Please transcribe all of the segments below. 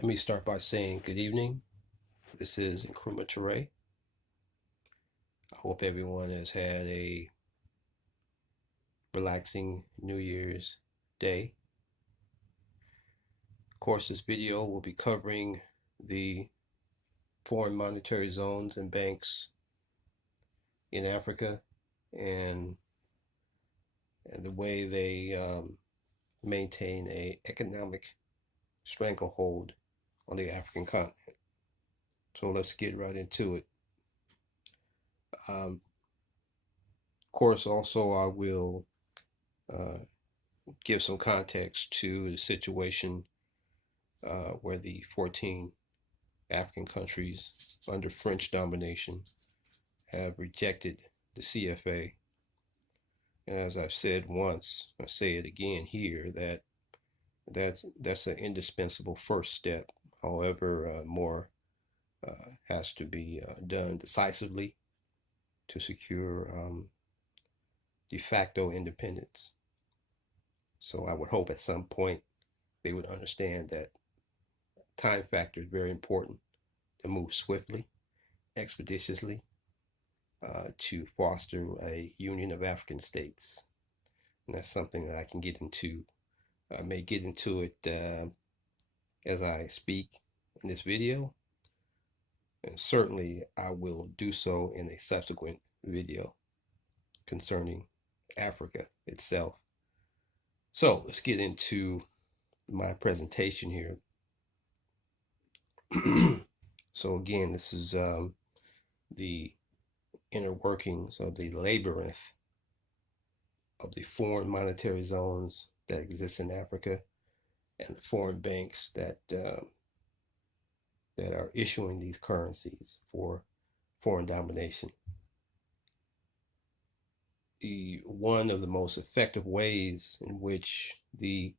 Let me start by saying good evening. This is Nkrumah Ture. I hope everyone has had a relaxing New Year's Day. Of course, this video will be covering the foreign monetary zones and banks in Africa and the way they maintain an economic stranglehold on the African continent. So let's get right into it. Of course, also I will give some context to the situation where the 14 African countries under French domination have rejected the CFA. And as I've said once, I say it again here, that's an indispensable first step. However, more has to be done decisively to secure de facto independence. So I would hope at some point they would understand that time factor is very important to move swiftly, expeditiously, to foster a union of African states. And that's something that I can get into. I may get into it as I speak in this video. And certainly I will do so in a subsequent video concerning Africa itself. So let's get into my presentation here. So again, this is the inner workings of the labyrinth of the foreign monetary zones that exist in Africa and the foreign banks that are issuing these currencies for foreign domination. One of the most effective ways in which the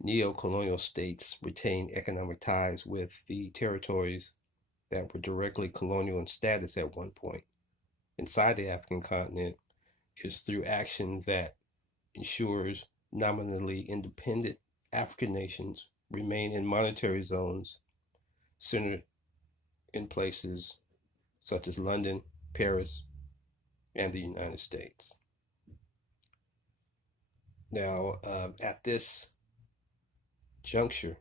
neo-colonial states retain economic ties with the territories that were directly colonial in status at one point inside the African continent is through action that ensures nominally independent African nations remain in monetary zones centered in places such as London, Paris, and the United States. Now, at this juncture,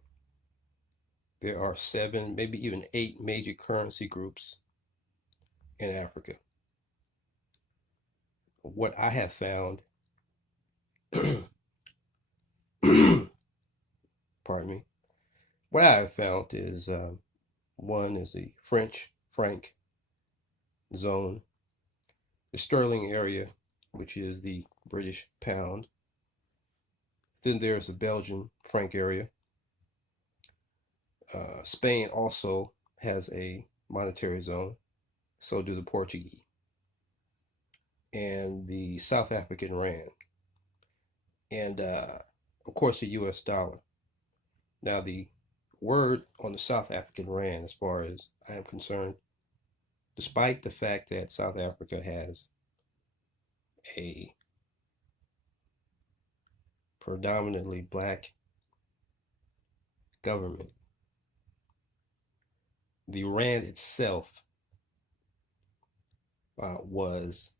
there are 7, maybe even 8 major currency groups in Africa. What I have found, pardon me, what I have found is one is the French franc zone, the sterling area, which is the British pound. Then there's the Belgian franc area. Spain also has a monetary zone, so do the Portuguese, and the South African rand, and of course the US dollar. Now, the word on the South African rand, as far as I am concerned, despite the fact that South Africa has a predominantly black government, the rand itself was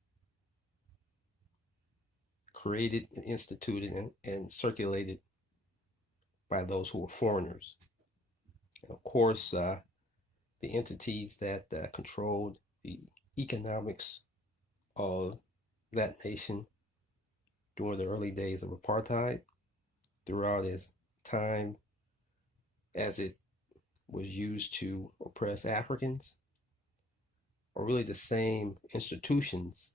created and instituted and circulated by those who were foreigners. And of course, the entities that controlled the economics of that nation during the early days of apartheid, throughout its time as it was used to oppress Africans, are really the same institutions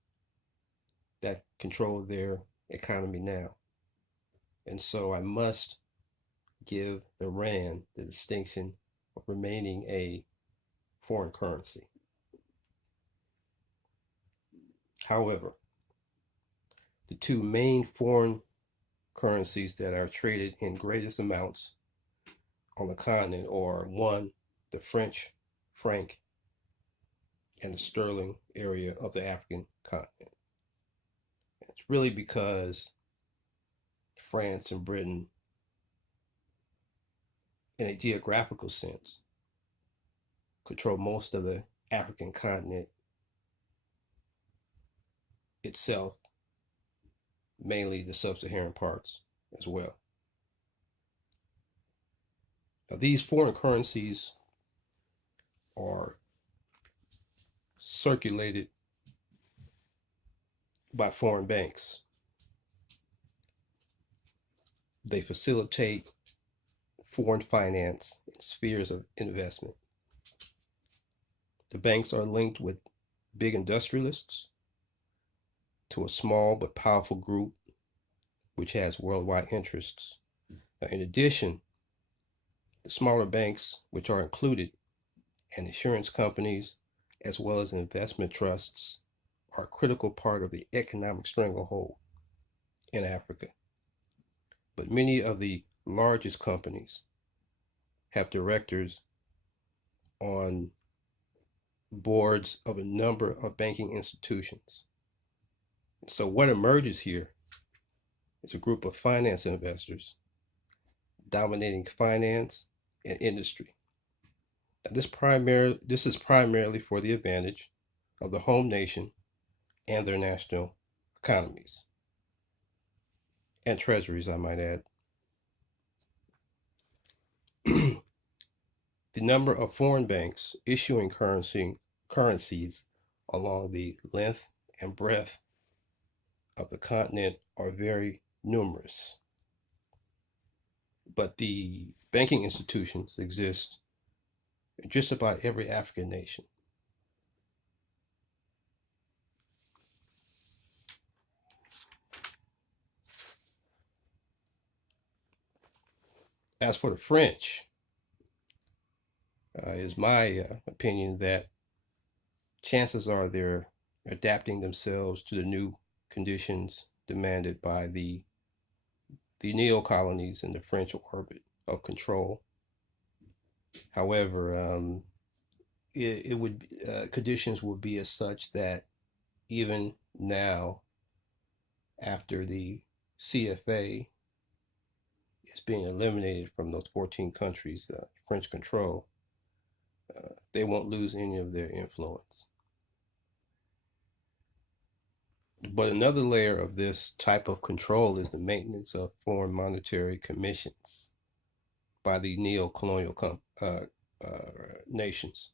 that control their economy now. And so I must give the rand the distinction of remaining a foreign currency. However, the two main foreign currencies that are traded in greatest amounts on the continent are, one, the French franc and the sterling area of the African continent. It's really because France and Britain in a geographical sense, control most of the African continent itself, mainly the sub-Saharan parts as well. Now, these foreign currencies are circulated by foreign banks. They facilitate foreign finance in spheres of investment. The banks are linked with big industrialists, to a small but powerful group which has worldwide interests. Now, in addition, the smaller banks, which are included, and insurance companies, as well as investment trusts, are a critical part of the economic stranglehold in Africa. But many of the largest companies have directors on boards of a number of banking institutions. So what emerges here is a group of finance investors dominating finance and industry. Now, this is primarily for the advantage of the home nation and their national economies and treasuries, I might add. The number of foreign banks issuing currencies along the length and breadth of the continent are very numerous. But the banking institutions exist in just about every African nation. As for the French, is my opinion that chances are they're adapting themselves to the new conditions demanded by the neo-colonies in the French orbit of control. However, it would conditions would be as such that even now, after the CFA is being eliminated from those 14 countries French control, they won't lose any of their influence. But another layer of this type of control is the maintenance of foreign monetary commissions by the neo-colonial nations.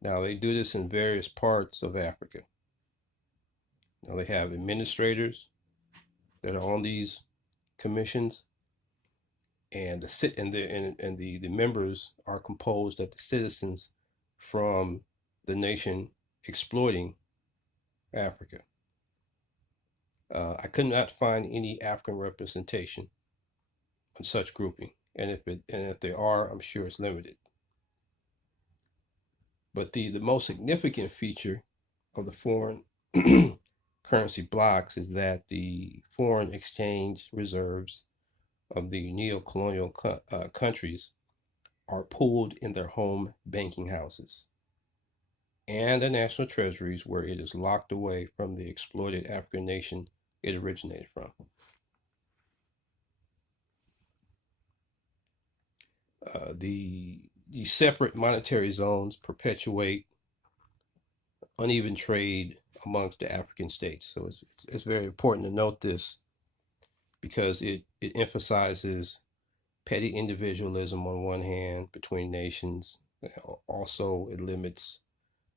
Now, they do this in various parts of Africa. Now, they have administrators that are on these commissions, and the members are composed of the citizens from the nation exploiting Africa. I could not find any African representation on such grouping, and if there are, I'm sure it's limited. But the most significant feature of the foreign currency blocks is that the foreign exchange reserves of the neo-colonial countries are pooled in their home banking houses and the national treasuries, where it is locked away from the exploited African nation it originated from. The separate monetary zones perpetuate uneven trade amongst the African states. So it's very important to note this, because it emphasizes petty individualism on one hand between nations. Also, it limits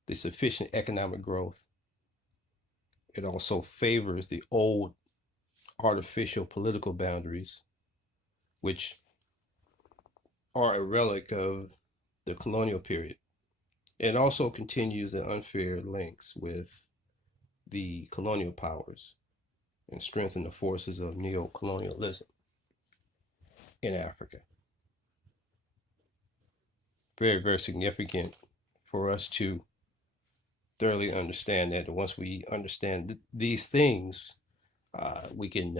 the sufficient economic growth. It also favors the old artificial political boundaries, which are a relic of the colonial period. It also continues the unfair links with the colonial powers and strengthen the forces of neo-colonialism in Africa. Very, very significant for us to thoroughly understand that. Once we understand these things, we can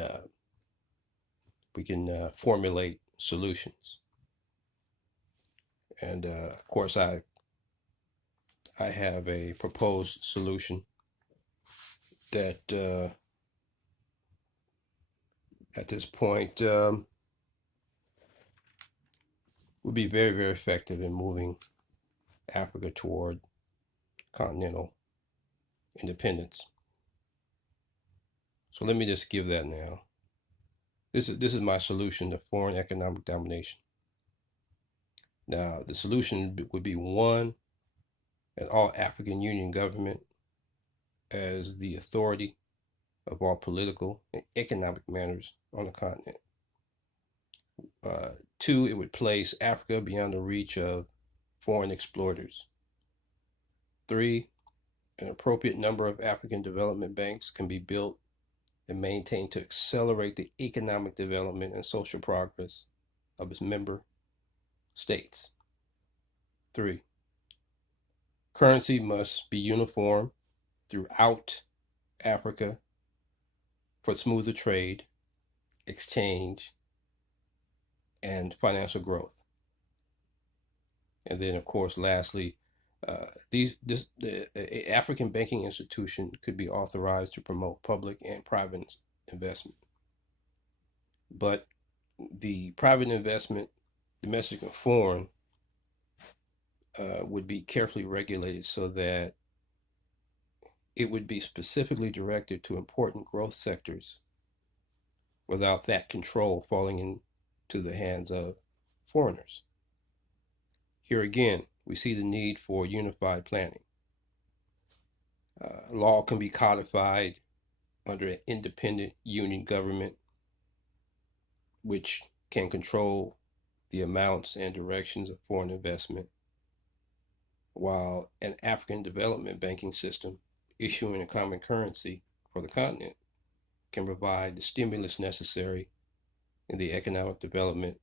formulate solutions. And of course, I have a proposed solution that at this point would be very, very effective in moving Africa toward continental independence. So let me just give that now. This is my solution to foreign economic domination. Now, the solution would be one, an all-African Union government as the authority of all political and economic matters on the continent. Two, it would place Africa beyond the reach of foreign exploiters. Three, an appropriate number of African development banks can be built and maintained to accelerate the economic development and social progress of its member states. Three, currency must be uniform throughout Africa for smoother trade, exchange, and financial growth. And then, of course, lastly, the African banking institution could be authorized to promote public and private investment. But the private investment, domestic and foreign, would be carefully regulated so that it would be specifically directed to important growth sectors without that control falling into the hands of foreigners. Here again, we see the need for unified planning. Law can be codified under an independent union government, which can control the amounts and directions of foreign investment, while an African development banking system issuing a common currency for the continent can provide the stimulus necessary in the economic development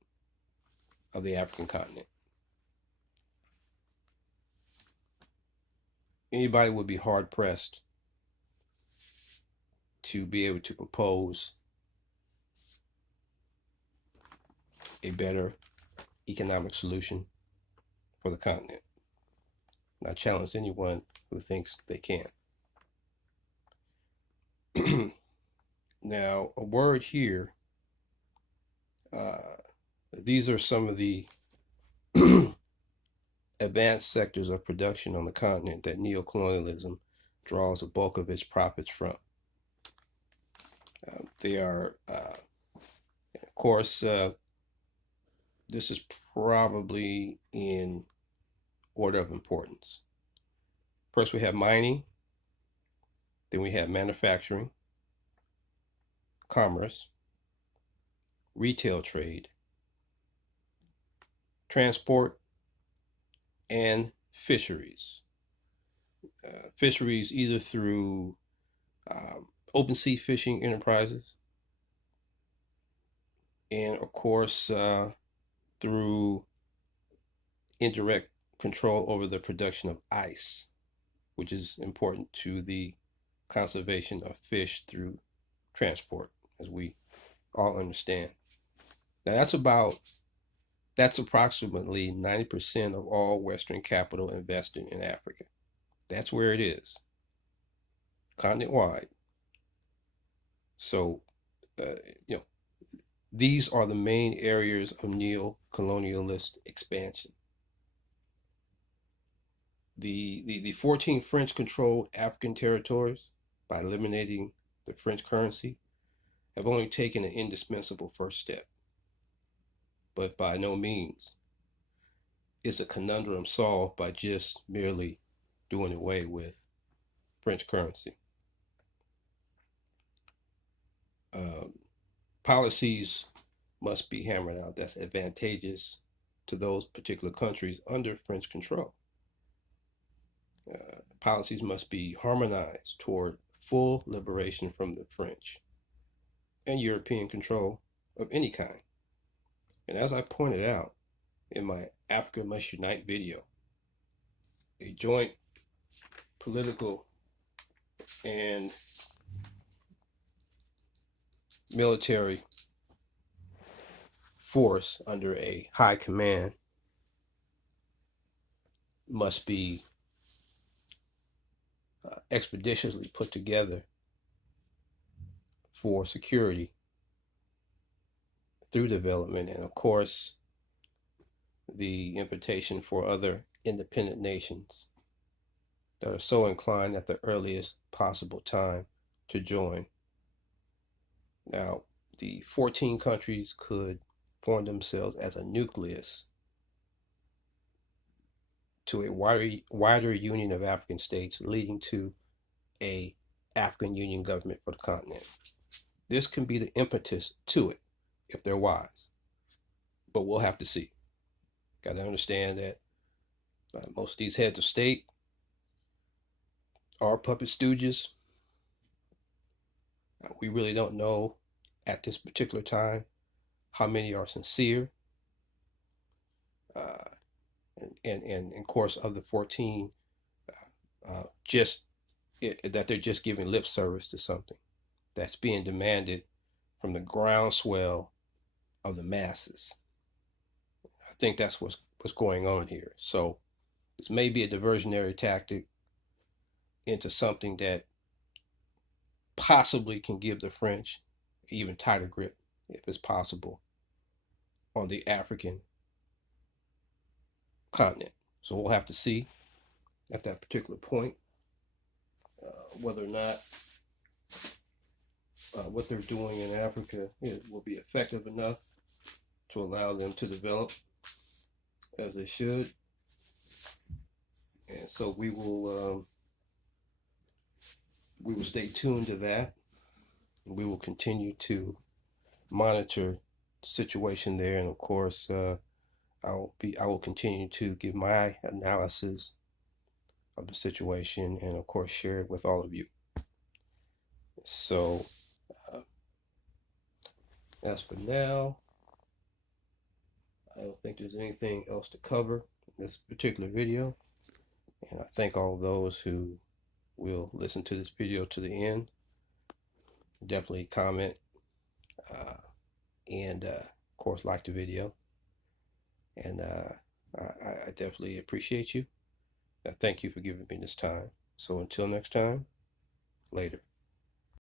of the African continent. Anybody would be hard pressed to be able to propose a better economic solution for the continent. And I challenge anyone who thinks they can. Now, a word here. These are some of the advanced sectors of production on the continent that neocolonialism draws the bulk of its profits from. They are, of course, this is probably in order of importance. First, we have mining. Then we have manufacturing, commerce, retail trade, transport, and fisheries. Fisheries either through open sea fishing enterprises and, of course, through indirect control over the production of ice, which is important to the conservation of fish through transport, as we all understand. Now, that's approximately 90% of all Western capital invested in Africa. That's where it is, continent-wide. So, these are the main areas of neo-colonialist expansion. The 14 French-controlled African territories, by eliminating the French currency, have only taken an indispensable first step. But by no means is the conundrum solved by just merely doing away with French currency. Policies must be hammered out that's advantageous to those particular countries under French control. Policies must be harmonized toward full liberation from the French and European control of any kind. And as I pointed out in my Africa Must Unite video, a joint political and military force under a high command must be expeditiously put together for security through development. And of course, the invitation for other independent nations that are so inclined at the earliest possible time to join. Now, the 14 countries could form themselves as a nucleus to a wider union of African states, leading to a African Union government for the continent. This can be the impetus to it if they're wise, but we'll have to see. Got to understand that most of these heads of state are puppet stooges. We really don't know at this particular time how many are sincere. And of course, of the 14, just that they're just giving lip service to something that's being demanded from the groundswell of the masses. I think that's what's going on here. So this may be a diversionary tactic into something that possibly can give the French even tighter grip, if it's possible, on the African continent. So we'll have to see at that particular point whether or not what they're doing in Africa will be effective enough to allow them to develop as they should. And so we will stay tuned to that. We will continue to monitor the situation there, and of course, I will continue to give my analysis of the situation, and of course, share it with all of you. So, as for now, I don't think there's anything else to cover in this particular video. And I thank all of those who will listen to this video to the end. Definitely comment and of course like the video. And I definitely appreciate you. Thank you for giving me this time. So until next time, later.